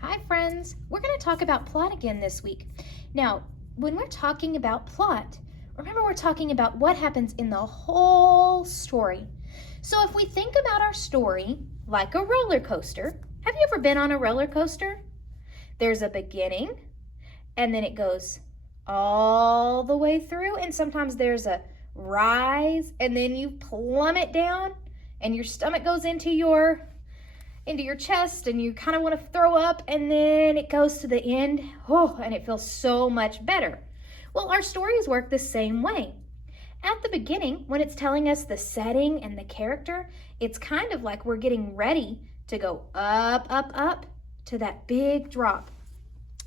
Hi friends, we're going to talk about plot again this week. Now, when we're talking about plot, remember we're talking about what happens in the whole story. So if we think about our story like a roller coaster, have you ever been on a roller coaster? There's a beginning and then it goes all the way through, and sometimes there's a rise and then you plummet down and your stomach goes into your chest and you kind of want to throw up, and then it goes to the end. And it feels so much better. Well, our stories work the same way. At the beginning, when it's telling us the setting and the character, it's kind of like we're getting ready to go up, up, up to that big drop.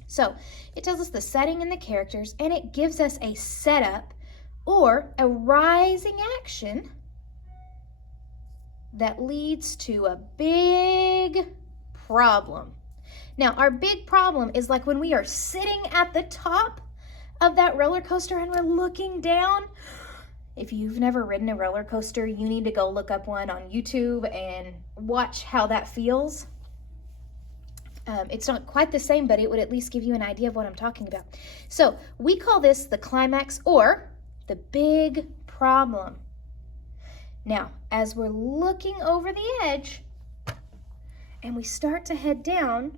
So it tells us the setting and the characters, and it gives us a setup or a rising action that leads to a big problem. Now, our big problem is like when we are sitting at the top of that roller coaster and we're looking down. If you've never ridden a roller coaster, you need to go look up one on YouTube and watch how that feels. It's not quite the same, but it would at least give you an idea of what I'm talking about. So we call this the climax or the big problem. Now, as we're looking over the edge and we start to head down,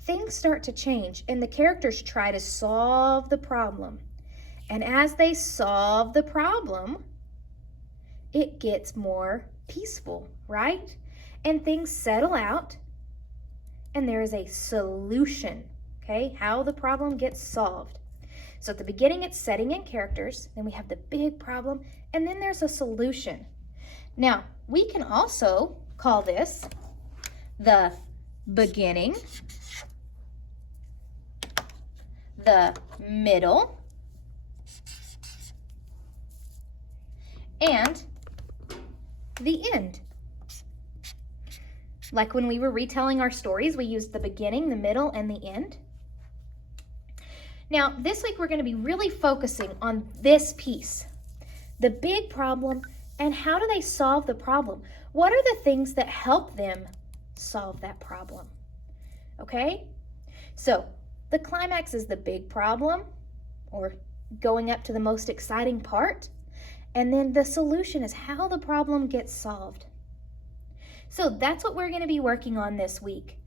things start to change and the characters try to solve the problem. And as they solve the problem, it gets more peaceful, right? And things settle out and there is a solution, okay? How the problem gets solved. So at the beginning, it's setting in characters, then we have the big problem, and then there's a solution. Now, we can also call this the beginning, the middle, and the end. Like when we were retelling our stories, we used the beginning, the middle, and the end. Now, this week we're going to be really focusing on this piece, the big problem, and how do they solve the problem? What are the things that help them solve that problem? Okay? So, the climax is the big problem, or going up to the most exciting part, and then the solution is how the problem gets solved. So that's what we're going to be working on this week.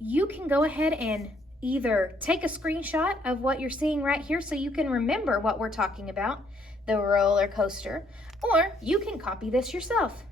You can go ahead and either take a screenshot of what you're seeing right here so you can remember what we're talking about, the roller coaster, or you can copy this yourself.